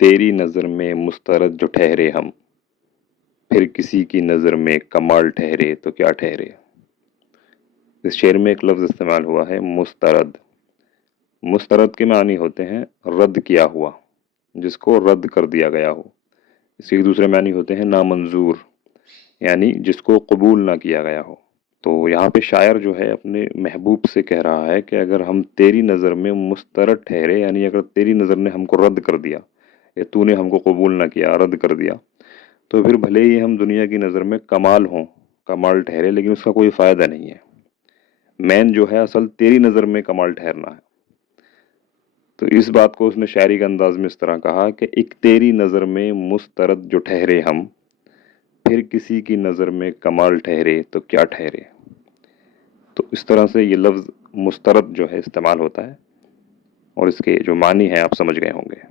تیری نظر میں مسترد جو ٹھہرے ہم، پھر کسی کی نظر میں کمال ٹھہرے تو کیا ٹھہرے۔ اس شعر میں ایک لفظ استعمال ہوا ہے مسترد۔ مسترد کے معنی ہوتے ہیں رد کیا ہوا، جس کو رد کر دیا گیا ہو۔ اس کے دوسرے معنی ہوتے ہیں نامنظور، یعنی جس کو قبول نہ کیا گیا ہو۔ تو یہاں پہ شاعر جو ہے اپنے محبوب سے کہہ رہا ہے کہ اگر ہم تیری نظر میں مسترد ٹھہرے، یعنی اگر تیری نظر نے ہم کو رد کر دیا یا تو نے ہم کو قبول نہ کیا، رد کر دیا، تو پھر بھلے ہی ہم دنیا کی نظر میں کمال ہوں، کمال ٹھہرے، لیکن اس کا کوئی فائدہ نہیں ہے۔ مین جو ہے اصل تیری نظر میں کمال ٹھہرنا ہے۔ تو اس بات کو اس نے شاعری کے انداز میں اس طرح کہا کہ ایک تیری نظر میں مسترد جو ٹھہرے ہم، پھر کسی کی نظر میں کمال ٹھہرے تو کیا ٹھہرے۔ تو اس طرح سے یہ لفظ مسترد جو ہے استعمال ہوتا ہے، اور اس کے جو معنی ہیں آپ سمجھ گئے ہوں گے۔